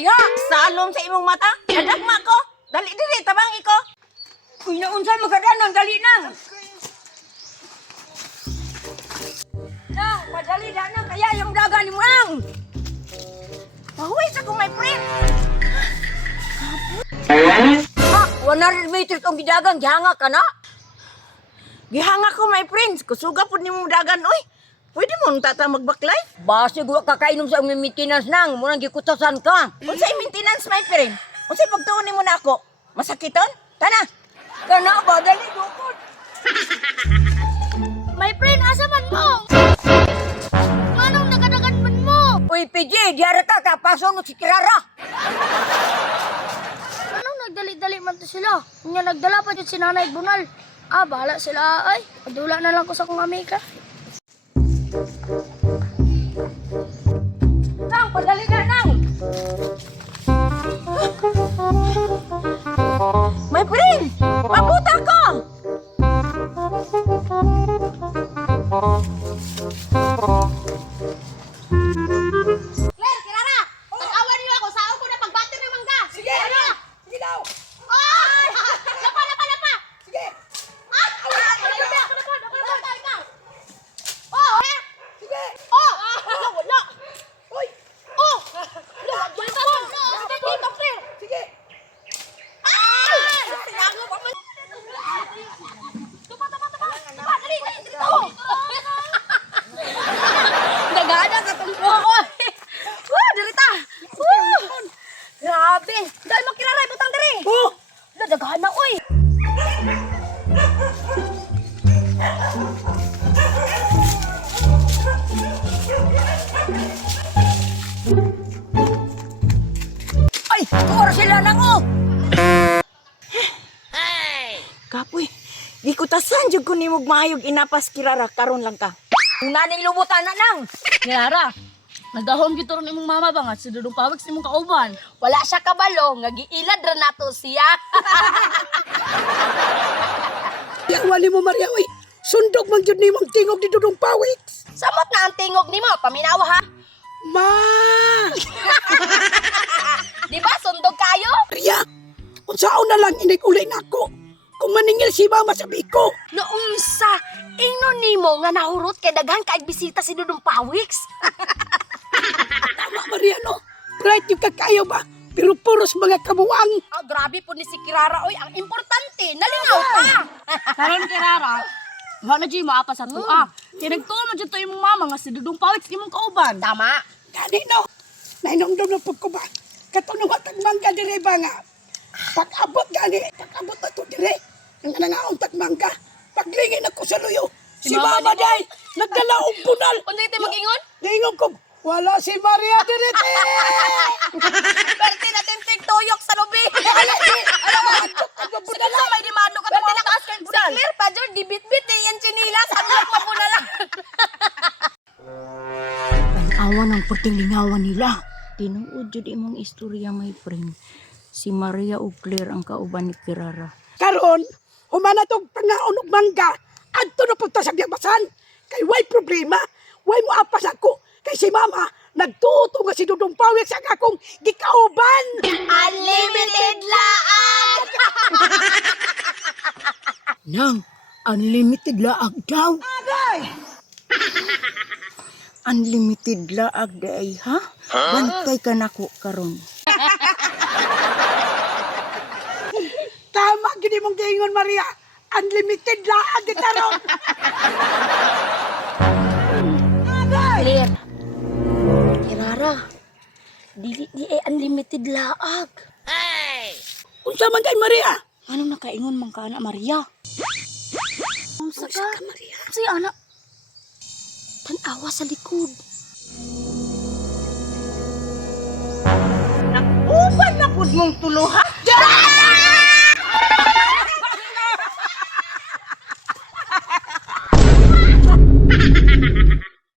diha. Salom sa imong mata. Kadagma ko. Dali diri tabang iko. Uy, naunsa magadanon, dali nang. Nang, padali na nang, kaya yung daga ni mo nang. Mahuwi sa kong my friend. 100 meters ang gidagan, gihanga ka na. Gihanga ko my friends. Kusuga po ni mo dagan oy. Pwede mo tata magbaklay? Basig wa kakainom sa aming maintenance nang, munang gikutasan ka. Unsay maintenance my friend? Unsay pagtuon nimo nako? Masakiton? Tana. Kana ba, dali dukod. My friend, asa man mo? Manong nagadagan man mo? Uy, PJ, diyara ka, kapasok mo si Kirara. Anong nagdali-dali man to sila? Kanya nagdala pa dyan si Nanay Bunal. Ah, bahala sila ay. Padula na lang ko sa kong amika. Nang, padali na nang. My friend, pabuta ko. Claire, Kirara! Pag-awan niyo ako, saan ko na pag-butter ng mangga? Sige! Ano? Sige daw. Ay! Lapa, lapa, lapa! Sige. Ah! Lapa, ikaw! Oh! Sige. Oh! Wala! Uy. Oh! Wala! Wala ka! Dito, Claire! Sige. Ah! Sinango pa man! Tupa! Tupa! Dali! Dito! Nagana ka itong buho. Dirita. Grabe. Dahil mo Kirara, butang diri. Nadagana, uy. Ay, kura sila nang, oh. Kapoy. Gikutasan jud ko nimog maayog inapas Kirara karon lang ka. Kung naning lubutan na nang. Kirara, nagdahon gito ron imong mama ba nga si Dudong Pawik sa imong kauban. Wala siya kabalo, nga giilad ra nato siya. Wali mo, Maria, uy. Sundog man yun ni mong tingog ni Dudong Pawik. Samot na ang tingog nimo, paminaw ha. Ma! Di ba sundog kayo? Maria, unsaon na lang inig-ulay na ako. Kung maningil si mama sa biko. Noong ingno nimo nga nahurot kay daghan kaig bisita si Dudong Pawiks. Tama, Maria, no? Right yung kakayo ba? Pero puros mga kabuang. Ah, grabe po ni si Kirara, oy, ang importante, nalingaw ka. Karon Kirara, wala na dyan maapa sa tuwa. Kaya nagtuwa mo dyan to imong mama nga si Dudong Pawik sa imong kauban. Tama. Gani, no? Nainong-dom na po ko ba? Katunong tagmangga dire ba nga? Pag-abot gani, pag-abot na to dire. Ang nangaong tagmangga. Paglingin ako sa luyo. Si mama day, nagdala og bunal. Unsa ito mag-ingon? Naingon ko, wala si Maria direte. Perti natin tuyok sa lubi. Alam mo, sige sa may demando ka perti nakaas kay budal. Si Claire pa jud gibit-bit ni yan chinilas, ang mo po na lang. Ang awa ng puting lingawan nila. Tinuod jud imong istorya my friend. Si Maria ug Claire ang kauban ni Kirara. Karon, humana tong pangaon og mangga. Adto na punta sa Diabasan. Kay way problema. Way mo apas ako. Kay si mama, nagtuto nga si Dudong Pawik sa akong gikauban. Unlimited laag. Nang, unlimited laag daw. Unlimited laag day, ha? Bantay ka nako karon. Tama gini mong giingon, Maria. Unlimited laag di karon. Claire. Kirara. Di unlimited laag. Unsa man day, Maria? Anong nakaingon man ka anak Maria? Unsa ka, Maria? Si anak. Tanawa sa likod. Nakuban na pud mong tuluhan.